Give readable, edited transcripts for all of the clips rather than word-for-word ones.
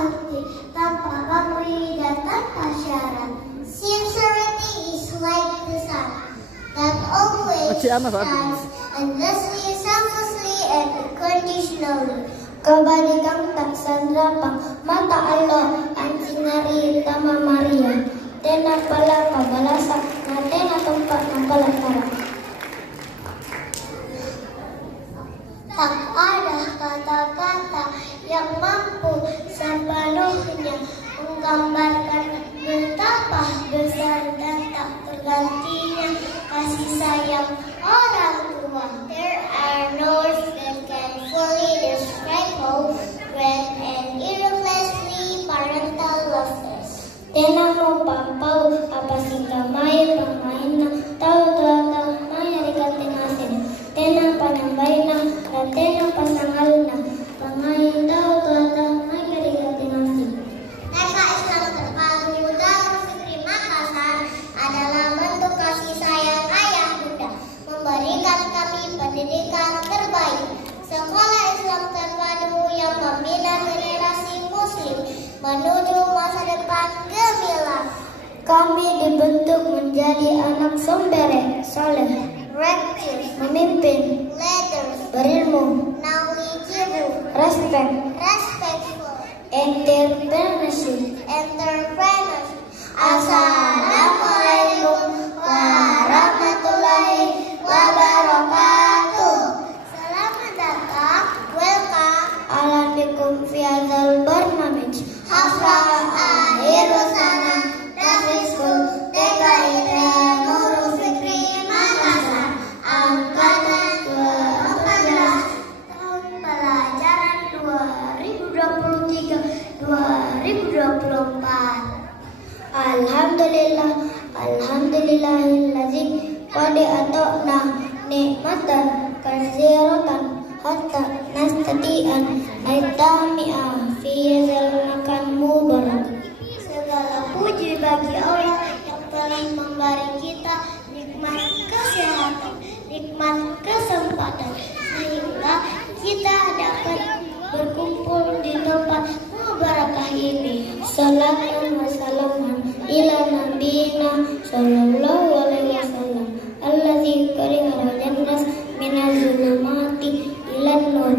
hati, tanpa pamrih dan tanpa syarat. Sincerity is like the sun that always shines endlessly, selflessly, and unconditionally. Kabalikan tak sandra pang mata Allah ang sinari tama Maria. Tena pala pabalasak na tena tempat ng palatara. Tak ada kata-kata yang mampu sepenuhnya menggambarkan betapa besar dan tak tergantinya kasih sayang orang tua. There are no words that can fully describe how great and irreplaceably parental love is. Tena mo pampaw apa sing kamay pamain na tahu may arigating asin. Tena panambay na dan tena pasangal na pangayin tahu may arigating asin. TK Islam terpaling muda Fikri Makassar adalah bentuk kasih sayang ayah bunda memberikan kami pendidikan terbaik. Sekolah Islam terpadu yang membina generasi Muslim menuju masa depan gemilang. Kami dibentuk menjadi anak sombere, soleh, reckless, memimpin, leaders, berilmu, knowledgeable, respectful, entrepreneurship. Assalamualaikum warahmatullahi wabarakatuh. Selamat datang, welcome. Alaikum fi hadzal barnamij. Haflah akhir sana Traffic School TK Nurul Fikri Makassar angkatan 2014 tahun pelajaran 2023-2024. Alhamdulillahilladzi qad ata'na nikmatan katsiratan hatta nastati'an aitami'a fi zalmakan mubarak. Segala puji bagi Allah yang telah memberi kita nikmat kesehatan, nikmat kesempatan sehingga kita dapat berkumpul di tempat mubarakah ini. Salatan wa salaman ila nabiyina sallallahu alaihi wasallam alladzi qad nas minaz zulumati ilan nur.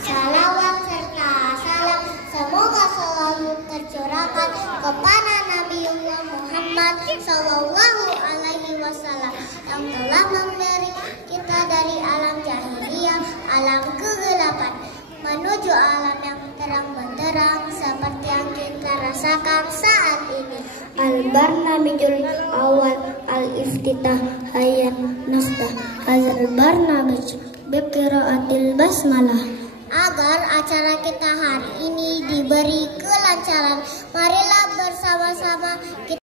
Salawat serta salam semoga selalu tercurahkan kepada Nabiullah Muhammad sallallahu alaihi wasallam yang telah memberi kita dari alam jahiliyah, alam kegelapan menuju alam yang terang benderang seperti yang kita rasakan saat ini. Al-Barnamijul Awal Al-Iftitah Hayyan Nasdah Hazal Barnamij Biqiraatil Basmalah. Agar acara kita hari ini diberi kelancaran, marilah bersama-sama kita